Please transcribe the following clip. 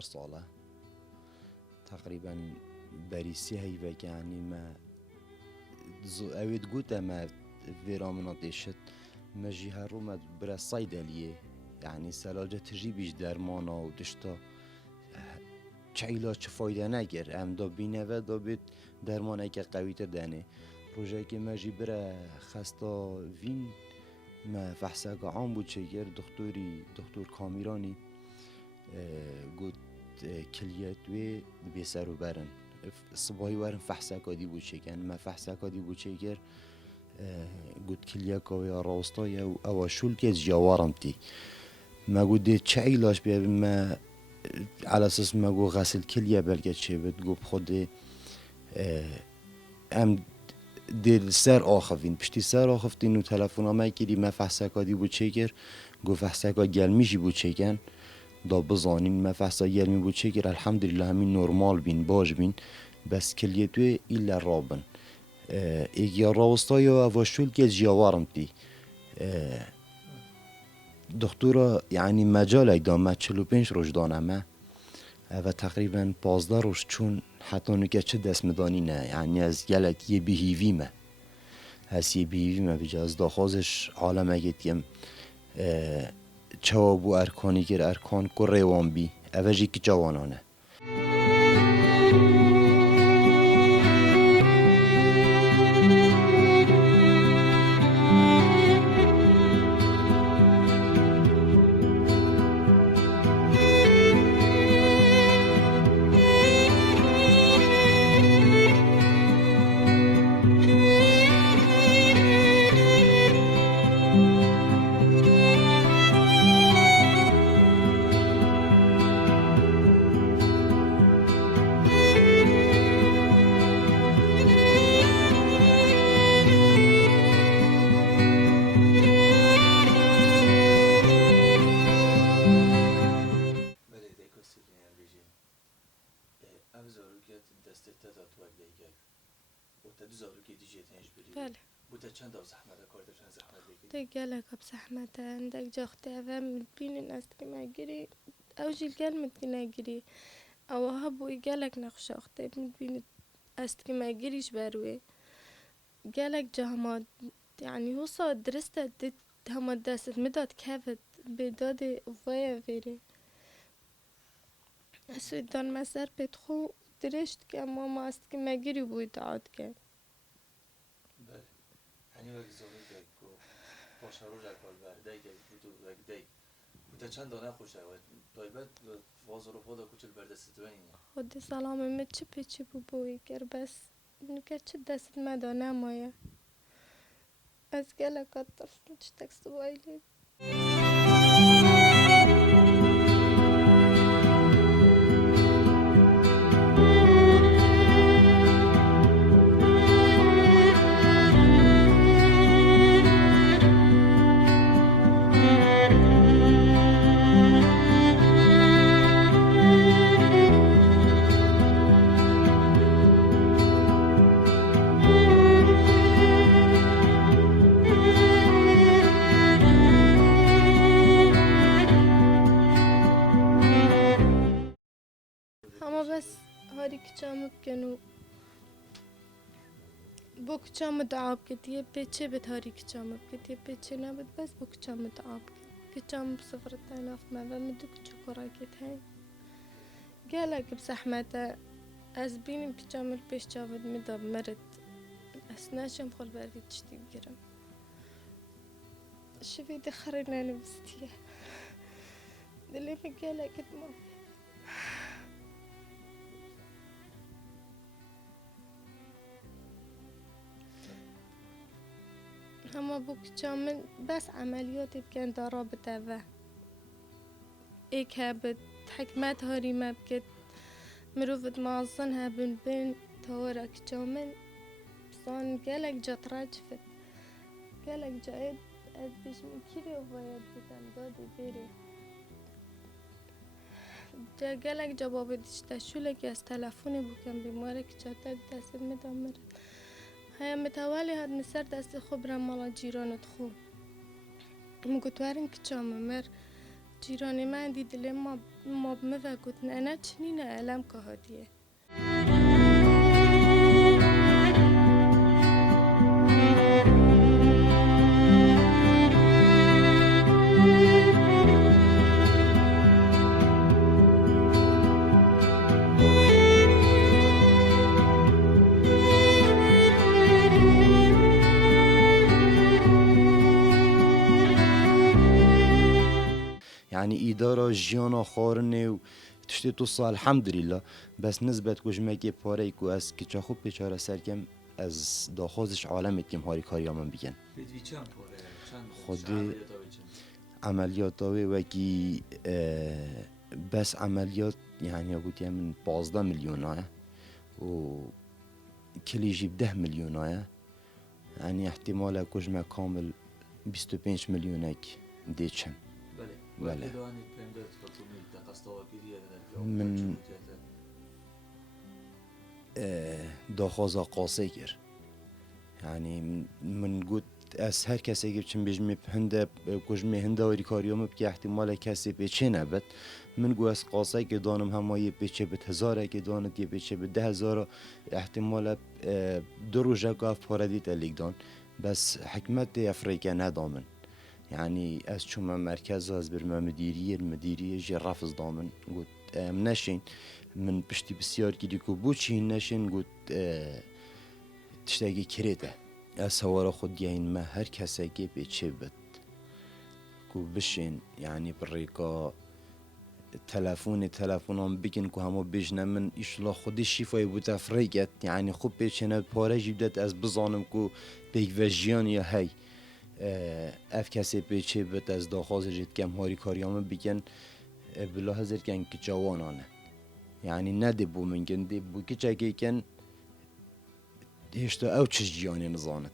4 ساله تقریبا بریسی هی و یعنی ما اوید گوته ما ویرامنا دیشت مجی هرو ما برا صیدلیه یعنی سلاجه تجی بیش درمانا و دشتا چه علاج چه فایده نگر ام دا بینه و دا بید درمانه که قوی تر دانه روژه که مجی برا خستا وین ما فحصه که عام بود چه گر دکتر کامیرانی گوت کلیت و بیسر و برن صبحی ورن فحصه که دی بود چه کن ما فحصه که دی بود چه گر گوت کلیه که یا راستای او شول که جوارم تی ما گوت چه علاج بیا ما على اساس ما گو غسل کلیه بلکه چه بد گو خود ام دل سر آخفین پشتی سر آخفتین و تلفن ها میگیری ما فحصه کادی بود چه گر گو فحصه کاد گلمیشی بود چه کن دا بزانین ما فحصه گلمی بود چه گر الحمدلله همین نرمال بین باش بین بس کلیه توی ایلا رابن ایگیا راوستا یا واشول که جیاوارم تی دکتورا یعنی مجال ایدام 45 روز دانمه و تقریبا 15 روز چون حتی نکه چه دست مدانی نه یعنی از گلک یه بیهیویمه از یه بیهیویمه بجا از داخوازش عالم اگه تیم چوابو ارکانی گر ارکان که ریوان بی اوجی که جوانانه بله بوده چند دو زحمت کار داشتن زحمت بگیری تقالك بزحمة عندك جاختي أفهم بين الناس ما جري أو جيل كلمة ما جري أو هبو يقالك نقش أختي بين أستري ما جريش بروي قالك جهمات يعني هو صار درست دت هم دست مداد كافت بداد ويا فيري سودان مسار بتخو درشت که ماما است که مگری بود عاد که بله یعنی وقتی زمانی که باشه رو جکال برده که بودو وقتی بوده چند دانه خوش شود دایبت وازو رو فادا کچل برده ستوانی خود سلامه مت چه پیچی بوی کر بس نکه چه دست مدانه مایه از گله کترست چه تکست وایلی بس هاري كتشامك كانوا بوك كتشام دعاب كتير بيتشي بتهاري كتشامك كتير بيتشي نابد بس بوك كتشام دعاب كتشام بصفر التاناف ما بمدوك تشكرا كتهاي قالك بزحمته أزبيني كتشام البيش جافد مداب مرد أسناشم خل باردي تشتي بجرم شوفي دخرنا أنا بستيه دلي مقالك كتمام هما بوك كامل بس عمليات كان ضربت أبا إيك هابت حكمات هاري ما بكت مروفت معصنها بن تورك كامل صان قالك جات راجفت قالك جايد أدش من كيري وبايد بتم دادي بيري جا قالك جوابي دشتشو لك يا تلفوني بكم بمارك جاتك دست مدمر هيا متوالي هاد مسر دست خبرم مالا جيرانت خو مگوتوارن که چامه مر جیرانی من دیدلی ما ما بمذا قلت أنا تشنين ألم كهدية يعني إدارة جيانا خارنه و تشتی تو سال الحمد لله بس نسبت کجمگی پاره کو از که خوب بیچاره سرکم از داخوزش عالم تیم هاری کاریا من بگن بدوی چند پاره چند خودی عملیات آوی چند عملیات هاوی وکی بس عملیات يعني قلت من 15 مليون و كليجي ب 10 مليون يعني احتمال كجمع كامل 25 مليون ديتشم بله بله. دوانی پندرت حکومی دقسطا گیریه من داخوزا قاسي كر يعني من قلت از هر کسی که چون بجمی هنده کجمی هنده و ریکاریوم بکی احتمال کسی پیچه نبود من گو از قاسه که دانم همایی پیچه به 1000 که داند یه پیچه به 10,000 احتمال دو روزه گاف پاردیت الیگ دان بس حکمت افریقا ندامن يعني از چون من مرکز از برمه مدیریه جی رفض دامن گوت نشین من پشتی بسیار گیری که بود چین نشین گوت تشتاقی کریده از سوار خود یعین ما هر کسی که بیچه بد کو بشین یعنی بریکا تلفونم بگن که همو بجنه من ایشلا خودی شیفای بود افریقیت یعنی خوب بیچنه پاره جیبدت از بزانم که بیگ وجیان یا هی اف کسی بیچه بد از داخواز جید کم هاری کاریامه بگن بلا هزر کن که جوانانه یعنی نده بو من گنده بو که چگه کن هشتا او چش جیانی نزاند